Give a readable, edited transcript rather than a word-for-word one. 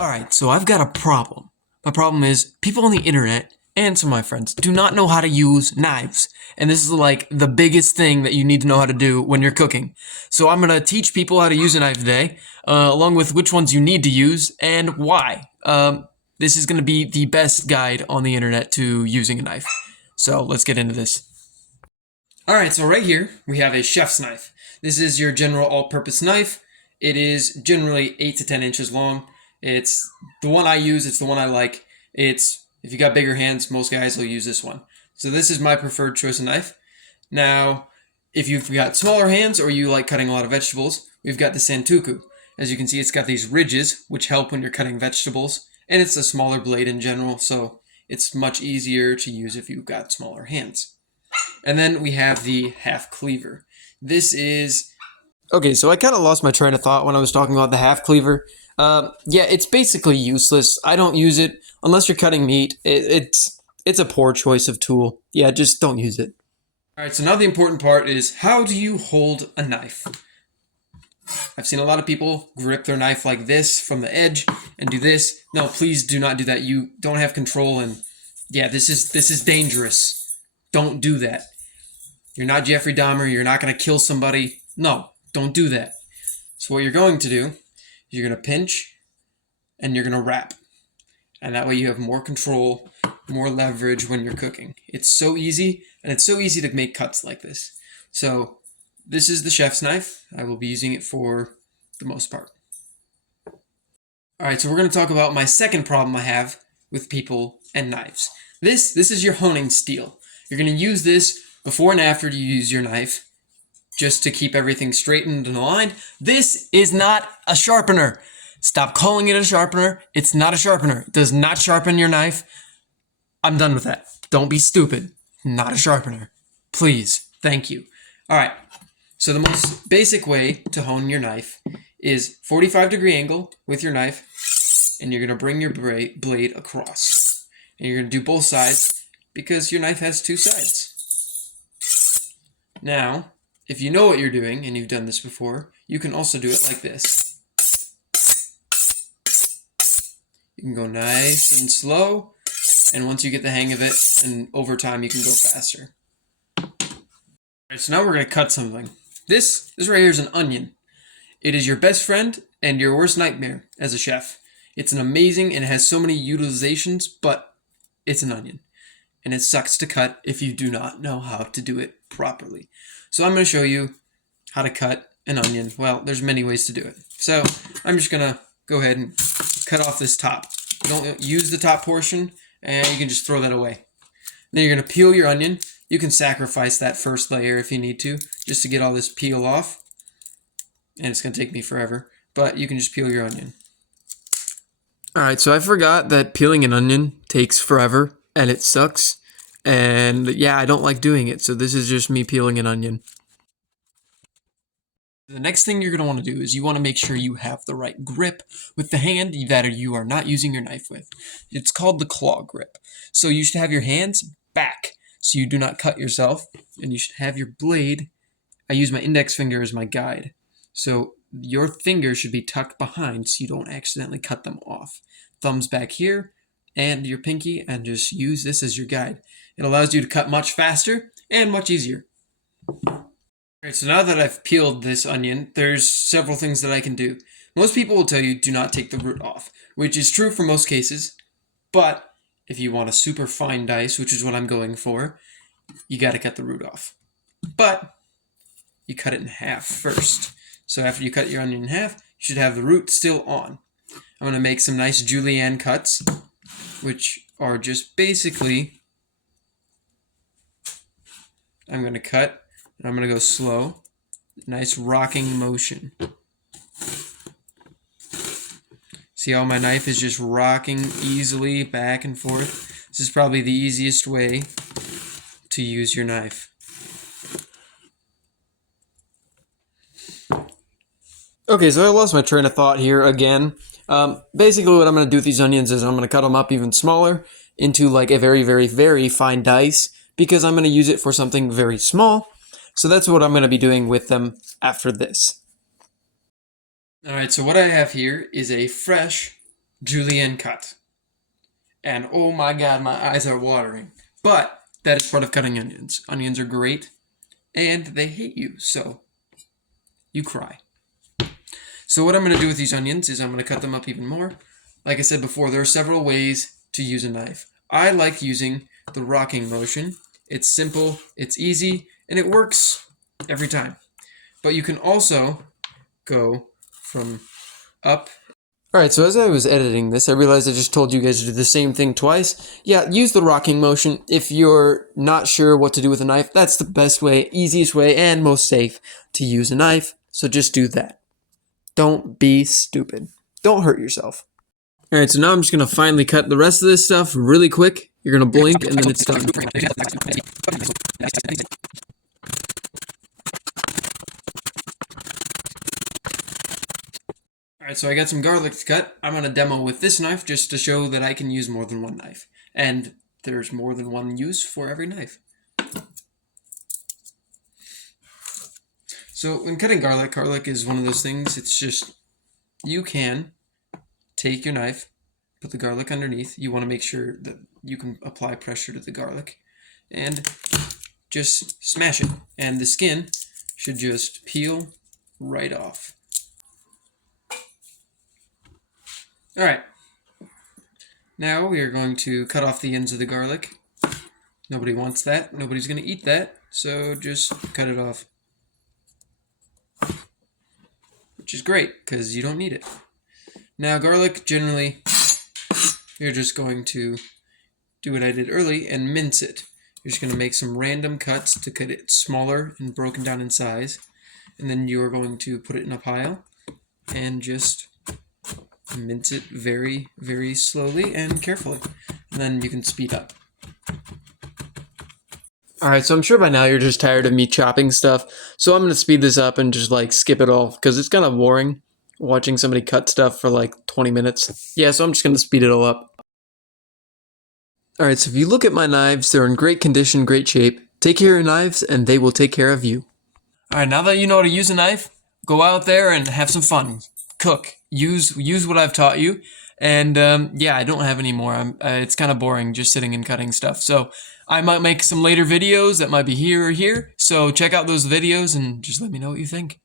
Alright, so I've got a problem. My problem is people on the internet and some of my friends do not know how to use knives. And this is like the biggest thing that you need to know how to do when you're cooking. So I'm going to teach people how to use a knife today, along with which ones you need to use and why. This is going to be the best guide on the internet to using a knife. So let's get into this. Alright, so right here we have a chef's knife. This is your general all-purpose knife. It is generally 8 to 10 inches long. It's the one I use, it's the one I like. If you got bigger hands, most guys will use this one. So this is my preferred choice of knife. Now, if you've got smaller hands or you like cutting a lot of vegetables, we've got the Santoku. As you can see, it's got these ridges, which help when you're cutting vegetables. And it's a smaller blade in general, so it's much easier to use if you've got smaller hands. And then we have the half cleaver. This is... Okay, so I kind of lost my train of thought when I was talking about the half cleaver. Yeah, it's basically useless. I don't use it unless you're cutting meat. It's a poor choice of tool. Yeah, just don't use it. Alright, so now the important part is how do you hold a knife? I've seen a lot of people grip their knife like this from the edge and do this. No, please do not do that. You don't have control, and yeah, this is dangerous. Don't do that. You're not Jeffrey Dahmer. You're not going to kill somebody. No, don't do that. So what you're going to do, you're going to pinch and you're going to wrap. And that way you have more control, more leverage when you're cooking. It's so easy, and it's so easy to make cuts like this. So this is the chef's knife. I will be using it for the most part. Alright, so we're going to talk about my second problem I have with people and knives. This is your honing steel. You're going to use this before and after you use your knife, just to keep everything straightened and aligned. This is not a sharpener. Stop calling it a sharpener. It's not a sharpener. It does not sharpen your knife. I'm done with that. Don't be stupid. Not a sharpener. Please. Thank you. Alright. So the most basic way to hone your knife is 45-degree angle with your knife, and you're going to bring your blade across. And you're going to do both sides because your knife has two sides. Now, if you know what you're doing, and you've done this before, you can also do it like this. You can go nice and slow, and once you get the hang of it, and over time you can go faster. Alright, so now we're going to cut something. This right here is an onion. It is your best friend and your worst nightmare as a chef. It's an amazing, and it has so many utilizations, but it's an onion. And it sucks to cut if you do not know how to do it properly. So I'm going to show you how to cut an onion. Well, there's many ways to do it. So I'm just going to go ahead and cut off this top. Don't use the top portion, and you can just throw that away. Then you're going to peel your onion. You can sacrifice that first layer if you need to, just to get all this peel off. And it's going to take me forever, but you can just peel your onion. Alright, so I forgot that peeling an onion takes forever, and it sucks. And yeah, I don't like doing it, so this is just me peeling an onion. The next thing you're going to want to do is you want to make sure you have the right grip with the hand that you are not using your knife with. It's called the claw grip. So you should have your hands back so you do not cut yourself, and you should have your blade. I use my index finger as my guide. So your finger should be tucked behind so you don't accidentally cut them off. Thumbs back here, and your pinky, and just use this as your guide. It allows you to cut much faster and much easier. Alright, so now that I've peeled this onion, there's several things that I can do. Most people will tell you do not take the root off, which is true for most cases, but if you want a super fine dice, which is what I'm going for, you gotta cut the root off. But you cut it in half first. So after you cut your onion in half, you should have the root still on. I'm going to make some nice julienne cuts, which are just basically, I'm going to cut, and I'm going to go slow, nice rocking motion. See how my knife is just rocking easily back and forth? This is probably the easiest way to use your knife. Okay, so I lost my train of thought here again. Basically what I'm going to do with these onions is I'm going to cut them up even smaller into like a very, very, very fine dice because I'm going to use it for something very small. So that's what I'm going to be doing with them after this. Alright, so what I have here is a fresh julienne cut. And oh my god, my eyes are watering. But that is part of cutting onions. Onions are great, and they hate you, so you cry. So what I'm going to do with these onions is I'm going to cut them up even more. Like I said before, there are several ways to use a knife. I like using the rocking motion. It's simple, it's easy, and it works every time. But you can also go from up. Alright, so as I was editing this, I realized I just told you guys to do the same thing twice. Yeah, use the rocking motion. If you're not sure what to do with a knife, that's the best way, easiest way, and most safe to use a knife. So just do that. Don't be stupid. Don't hurt yourself. Alright, so now I'm just going to finally cut the rest of this stuff really quick. You're going to blink and then it's done. Alright, so I got some garlic to cut. I'm going to demo with this knife just to show that I can use more than one knife. And there's more than one use for every knife. So when cutting garlic is one of those things, it's just, you can take your knife, put the garlic underneath. You want to make sure that you can apply pressure to the garlic. And just smash it. And the skin should just peel right off. Alright, now we are going to cut off the ends of the garlic. Nobody wants that. Nobody's going to eat that, so just cut it off. Which is great, because you don't need it. Now garlic, generally, you're just going to do what I did early and mince it. You're just going to make some random cuts to cut it smaller and broken down in size. And then you are going to put it in a pile and just mince it very, very slowly and carefully. And then you can speed up. Alright, so I'm sure by now you're just tired of me chopping stuff. So I'm going to speed this up and just like skip it all because it's kind of boring watching somebody cut stuff for like 20 minutes. Yeah, so I'm just going to speed it all up. Alright, so if you look at my knives, they're in great condition, great shape. Take care of your knives and they will take care of you. Alright, now that you know how to use a knife, go out there and have some fun. Cook. Use what I've taught you. And yeah, I don't have any more. It's kind of boring just sitting and cutting stuff. So I might make some later videos that might be here or here. So check out those videos and just let me know what you think.